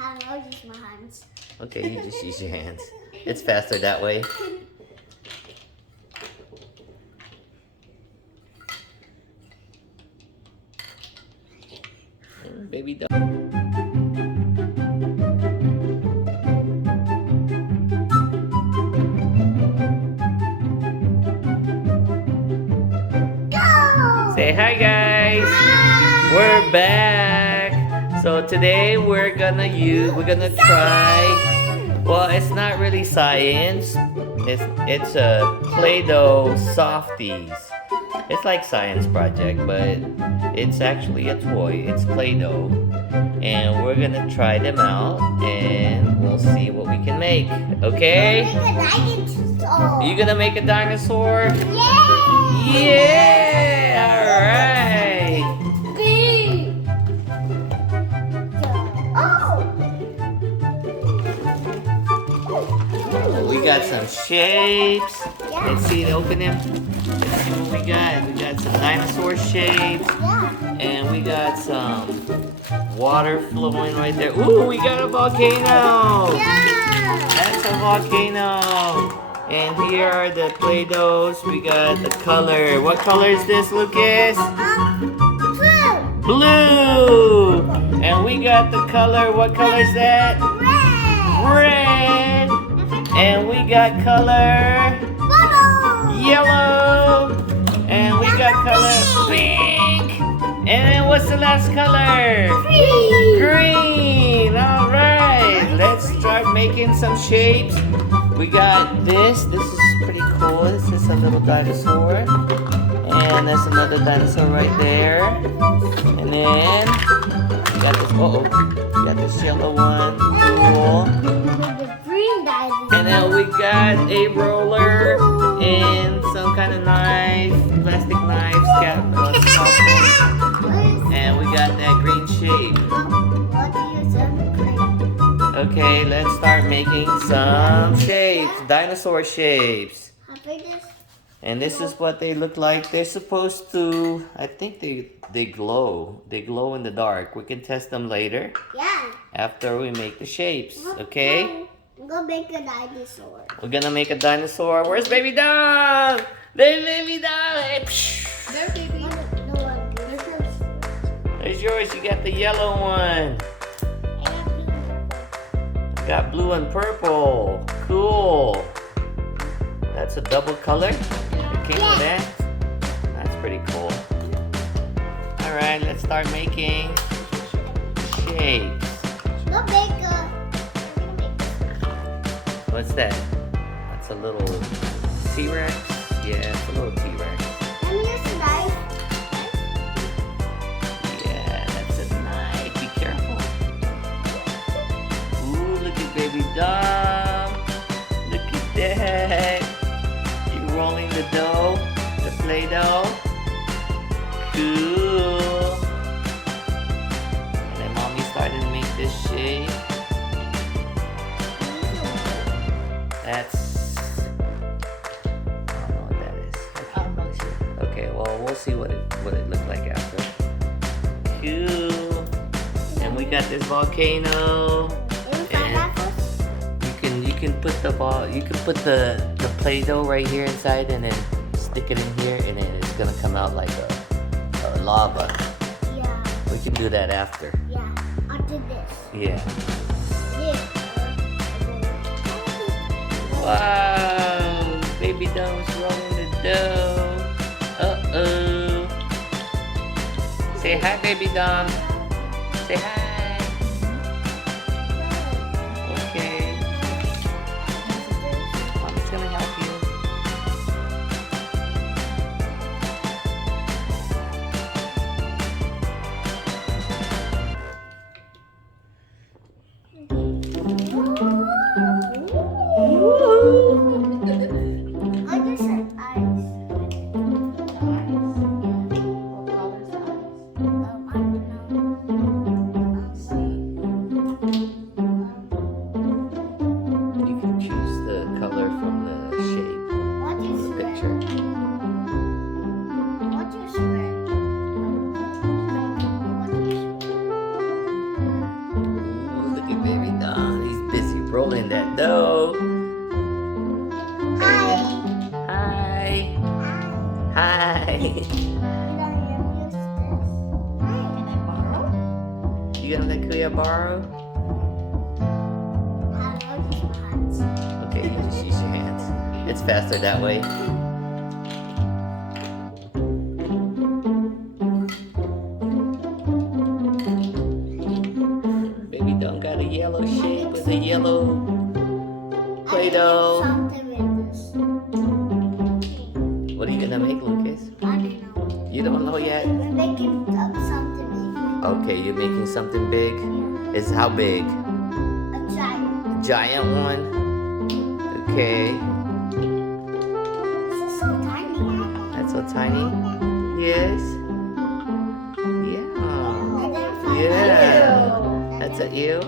I'll use my hands. Okay, you just use your hands. It's faster that way. Baby dog. Say hi, guys. Hi. We're back. So today we're gonna try. Well, it's not really science. It's a Play-Doh softies. It's like science project, but it's actually a toy. It's Play-Doh, and we're gonna try them out, and we'll see what we can make. Okay? You gonna make a dinosaur? Yeah! Yeah! All right. We got some shapes. Let's see, open them. Let's see what we got. We got some dinosaur shapes. And we got some water flowing right there. Ooh, we got a volcano. That's a volcano. And here are the Play-Dohs. We got the color. What color is this, Lucas? Blue. And we got the color. What color is that? Red. And we got color yellow. And we got color pink. And then what's the last color? Green. All right. Let's start making some shapes. We got this. This is pretty cool. This is a little dinosaur. And there's another dinosaur right there. And then we got this. We got this yellow one. Cool. And then we got a roller and some kind of knife, plastic knife, and we got that green shape. Okay, let's start making some shapes, dinosaur shapes. And this is what they look like. They're supposed to, I think they glow. They glow in the dark. We can test them later. Yeah. After we make the shapes, okay? I'm gonna make a dinosaur. We're gonna make a dinosaur. Where's baby dog? There's baby dog. Hey, There's baby. There's yours. There's yours. You got the yellow one. You got blue and purple. Cool. That's a double color. It came with that. That's pretty cool. All right, let's start making shapes. Go make What's that? That's a little T-Rex? Yeah, it's a little T-Rex. Let me use a knife. Yeah, that's a knife. Be careful. Ooh, look at baby Dom. Look at that. You rolling the dough, the Play-Doh. Cool. And then mommy started to make this shape. That's, I don't know what that is. I'm not sure. Okay, well we'll see what it looks like after. Cool. And we got this volcano. And you can put the Play-Doh right here inside, and then stick it in here, and then it's gonna come out like a lava. Yeah. We can do that after. Yeah. I'll do this. Yeah. Yeah. Wow, baby Dom's rolling the dough. Uh-oh. Say hi, baby Dom. Say hi. Okay. Mommy's gonna help you. making that dough. Hi. Hi. Hi. You gonna let Kuya borrow? Okay, you just use your hands. It's faster that way. Baby Dawn got a yellow shape with a yellow Play-Doh. What are you gonna make, Lucas? I don't know. You don't know yet? We're making something Okay, you're making something big? It's how big? a giant. Giant one? Okay. This is so tiny. That's so tiny? Yes. Yeah. Yeah. That's a ew.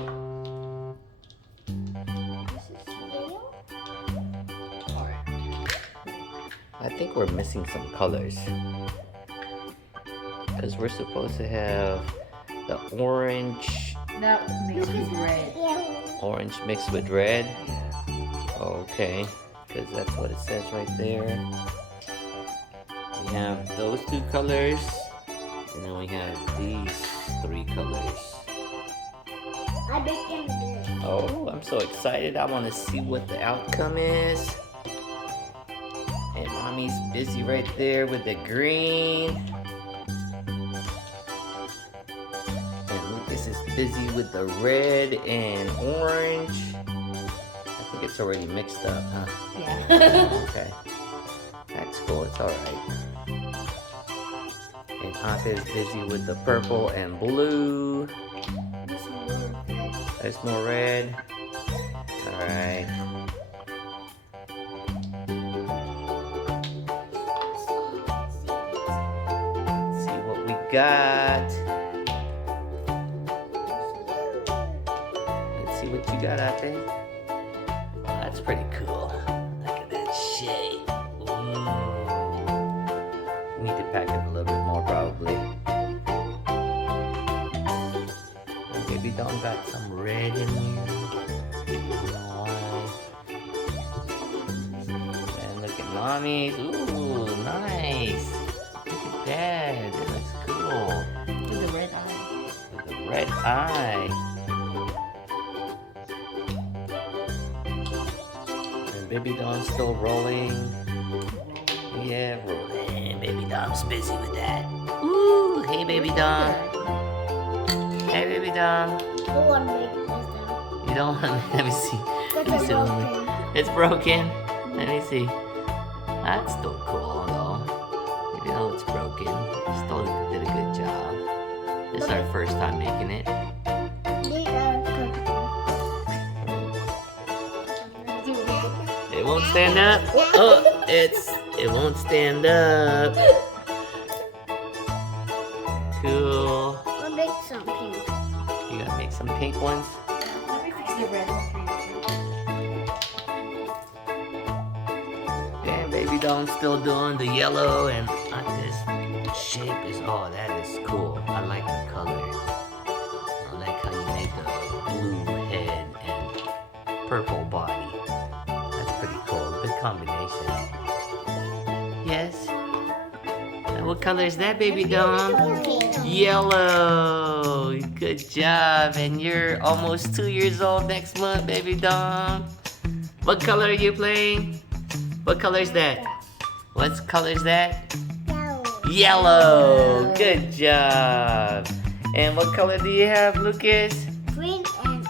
I think we're missing some colors. Because we're supposed to have the orange. That mixed with red. Orange mixed with red. Okay. Because that's what it says right there. We have those two colors. And then we have these three colors. I making this. Oh, I'm so excited. I want to see what the outcome is. And Mommy's busy right there with the green. And Lucas is busy with the red and orange. I think it's already mixed up, huh? Yeah. Okay. That's cool. It's alright. And Ate is busy with the purple and blue. There's more red. Alright. Let's see what we got. Let's see what you got out there. Oh, that's pretty cool. Look at that shape. Ooh. We need to pack it a little bit more probably. Baby Dawn got some red in here. I don't know why. And look at Mommy's. Ooh, nice. Look at that. That looks cool. With the red eye. With the red eye. And Baby Dawn's still rolling. Yeah, rolling. Baby Dawn's busy with that. Ooh, hey Baby Dawn. Hey, Baby Dawn. The one big You don't want to let me see. Let me That's see. broken. It's broken. Let me see. That's still cool though. Even though it's broken, you still did a good job. This is our first time making it. It won't stand up. Oh, it won't stand up. Cool. We'll make some pink. You gotta make some pink ones. Let me fix the red one for you. And Baby Dawn's still doing the yellow and this shape is, oh, that is cool. I like the color. I like how you make the blue head and purple body. That's pretty cool. Good combination. Yes. And what color is that, Baby Dawn? Yellow. Good job. And you're almost 2 years old next month, Baby Dawn. What color are you playing? What color is that? What color is that? Yellow. Good job. And what color do you have, Lucas? Green and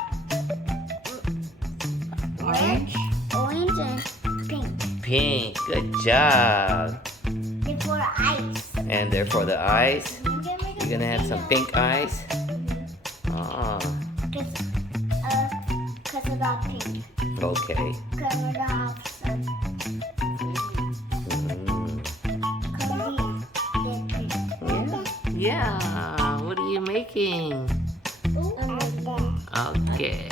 Orange. orange and pink. Pink. Good job. They're for ice. And they're for the eyes. You're gonna have some pink eyes. Oh, Because of that pink. okay. Because of the house. Yeah. What are you making? Okay.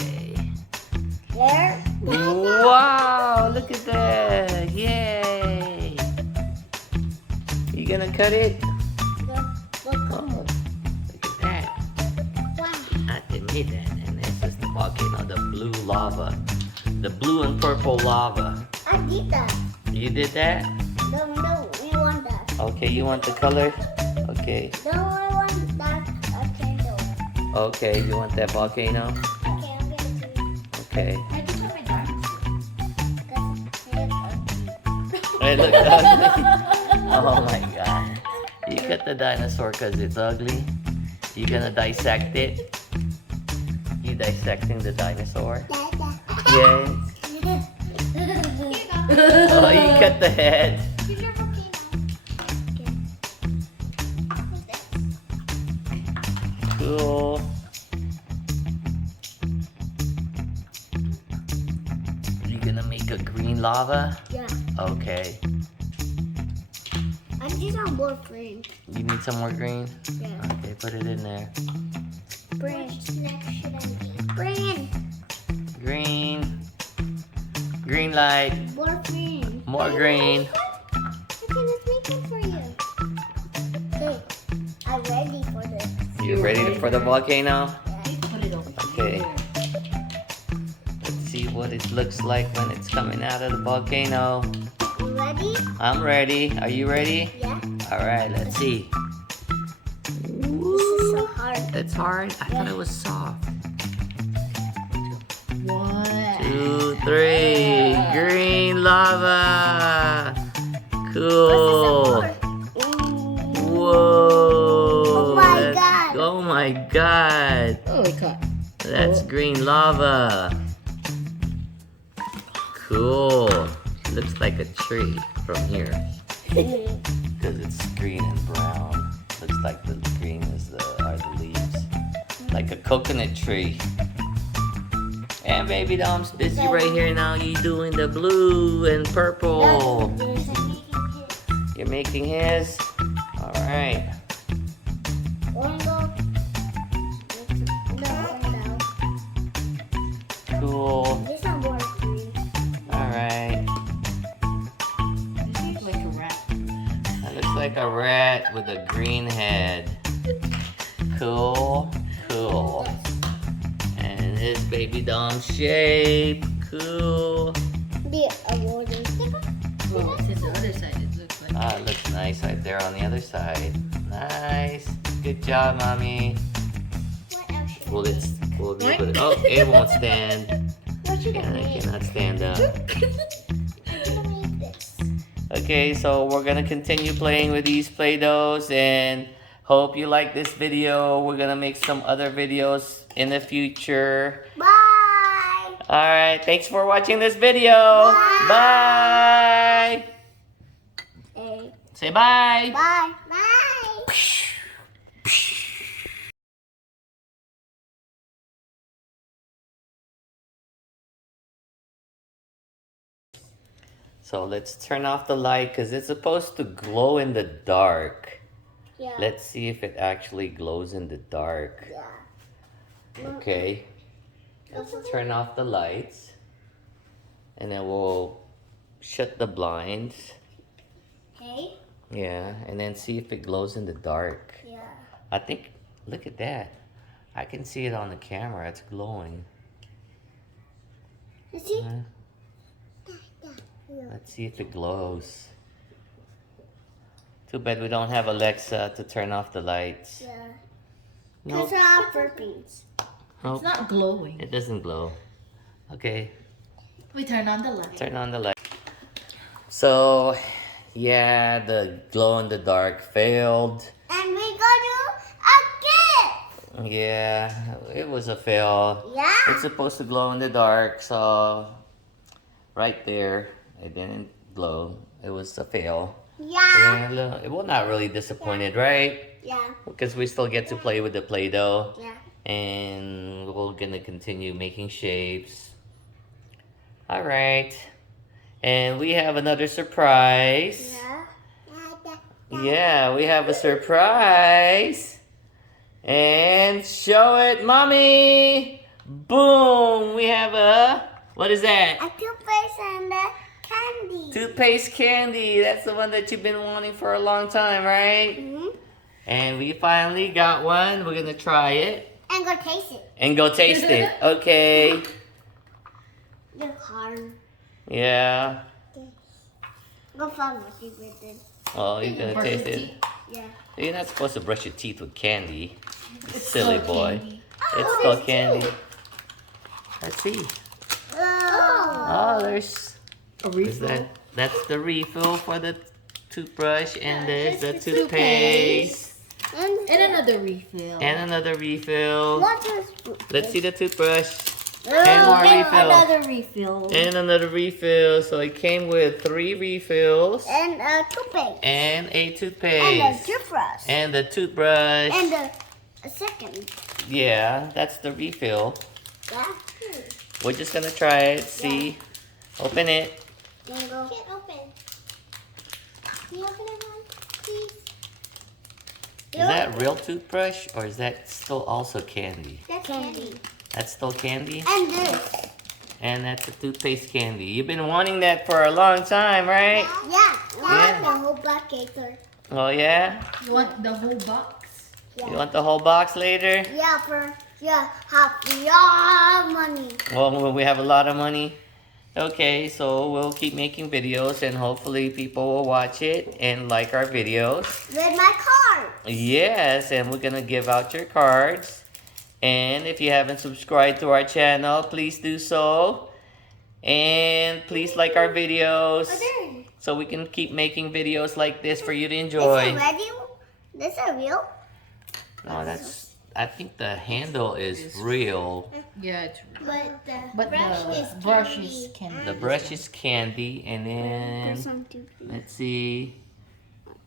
There. Wow, look at that. Yay. You gonna cut it? Oh, look at that. I made that. And this is the volcano, the blue lava. the blue and purple lava. I did that. You did that? No, we want that. Okay, you want the color? Okay. No, I want that candle. Okay, you want that volcano? Okay, I'm gonna do Okay. I just have my dinosaur. It looks ugly. Oh my god. You cut the dinosaur because it's ugly? You gonna dissect it? You dissecting the dinosaur? Yes. Oh, you cut the head. Here's your volcano. Okay. What's this? Cool. You gonna make a green lava? Yeah. Okay. I need some more green. You need some more green? Yeah. Okay, put it in there. Green. Next should I be? Green. Green. Green light. More green. More green. Okay, let's make it for you. Okay, I'm ready for this. You ready for the volcano? Put it over Okay. here. Let's see what it looks like when it's coming out of the volcano. You ready? I'm ready. Are you ready? Yeah. Alright, let's see. This is so hard. It's hard? I thought it was soft. 1. 2, 3. Green lava. Cool. Whoa. Oh my That's- God. Oh my god. Oh, it cut. That's green lava. Cool. Looks like a tree from here. Because it's green and brown. Looks like the green are the leaves. Like a coconut tree. And Baby Dom's busy right here now. You doing the blue and purple. You're making his? Alright. Wanna go? No. Cool. This one more green. Alright. This looks like a rat. That looks like a rat with a green head. Cool. Cool. And his Baby Dom shape. Cool. Be a water. Well, it's the other side. It looks like. Ah, it looks nice right there on the other side. Nice. Good job, Mommy. What else should Will it be What? able to, oh, it won't stand. What should I Yeah, it make? cannot stand up. I'm gonna make this. Okay, so we're gonna continue playing with these Play-Dohs and hope you like this video. We're gonna make some other videos in the future. Bye. Alright, thanks for watching this video. Bye. Hey. Say bye. Bye. Bye. So let's turn off the light because it's supposed to glow in the dark. Yeah. Let's see if it actually glows in the dark. Yeah. Okay. Let's turn off the lights. And then we'll shut the blinds. Okay. Yeah, and then see if it glows in the dark. Yeah. I think, look at that. I can see it on the camera. It's glowing. You see? Yeah. Yeah. Let's see if it glows. Too bad we don't have Alexa to turn off the lights. Yeah. Nope. Turn off burpees. Nope. It's not glowing. It doesn't glow. Okay, We turn on the light. turn on the light. So, yeah, the glow in the dark failed. And we go to a gift. Yeah, it was a fail. Yeah. It's supposed to glow in the dark, so right there, it didn't glow. It was a fail. Yeah. Yeah, well, not really disappointed, right? Yeah. Because we still get to play with the Play-Doh. Yeah. And we're gonna continue making shapes. All right. And we have another surprise. Yeah. Yeah, we have a surprise. And show it, Mommy. Boom. We have what is that? A toothpaste and a candy. Toothpaste candy. That's the one that you've been wanting for a long time, right? Mm-hmm. And we finally got one. We're gonna try it. And go taste it. And go taste it. Okay. The hard. Yeah. Go find my favorite then. Oh, you're gonna Brush taste your it. teeth. Yeah. You're not supposed to brush your teeth with candy. It's Silly called boy. candy. It's Oh, still there's candy. two. Let's see. Oh. Oh, there's. A Is refill. that's the refill for the toothbrush, and there's the There's the toothpaste, And And another refill. and another refill. what is Let's see the toothbrush. Oh, And more And refill. another refill. And another refill. So it came with 3 refills And a toothpaste. and a And a toothpaste toothbrush. and the toothbrush. And a second. Yeah, that's the refill. Yeah. We're just gonna try it. See. Open it. Then go. Can't open. Can you open it, Mom? Please. Is that real toothbrush or is that still also candy? That's candy. That's still candy? And this. And that's a toothpaste candy. You've been wanting that for a long time, right? Yeah. Yeah. The whole bucket. Oh yeah? You want the whole box? You want the whole box later? Yeah, have your money. Well, we have a lot of money. Okay, so we'll keep making videos and hopefully people will watch it and like our videos. With my card. Yes, and we're gonna give out your cards. And if you haven't subscribed to our channel, please do so. And please like our videos Oh, so we can keep making videos like this for you to Is it enjoy. ready? This is real? No, I think the handle is real. Yeah, it's But the But the brush is candy. The brush is candy, and There's then some toothpaste. let's see.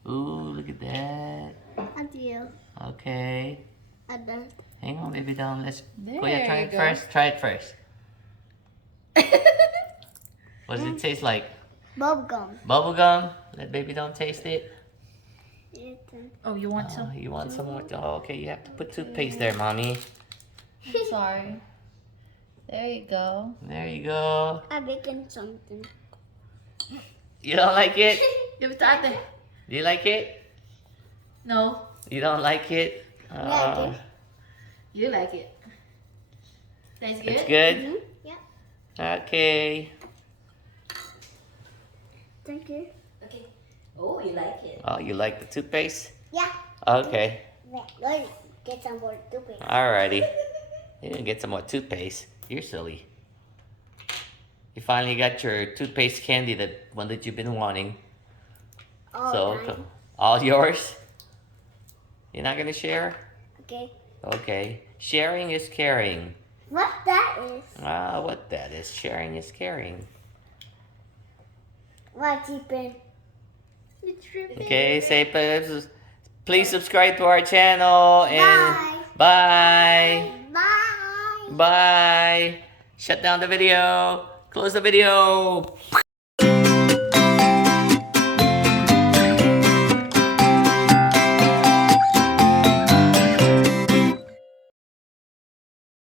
Ooh, look at that. Adieu. Okay. Adieu. Hang on, baby doll. Let's There Koya, try you it go. first. Try it first. What does it taste like? Bubble gum. Bubble gum? Let baby doll taste it. Oh, you want Oh, some? you want some more? Oh, okay, you have to put toothpaste there, mommy. I'm sorry. There you go. There you go. I'm making something. You don't like it? Give it to Ate. Do you like it? No, You don't like it? I do. you like it. Tastes good? It's good? Mm-hmm. Yeah. Okay. Thank you. Okay. Oh, you like it. Oh, you like the toothpaste? Yeah. Okay. Let's get some more toothpaste. Alrighty. You didn't get some more toothpaste. You're silly. You finally got your toothpaste candy, that one that you've been wanting. All So, time. all yours? You're not gonna share? Okay. Okay. Sharing is caring. What that is? Ah, what that is. Sharing is caring. What keeping? Okay, say please subscribe to our channel and bye. Bye. Bye. Shut down the video. Close the video.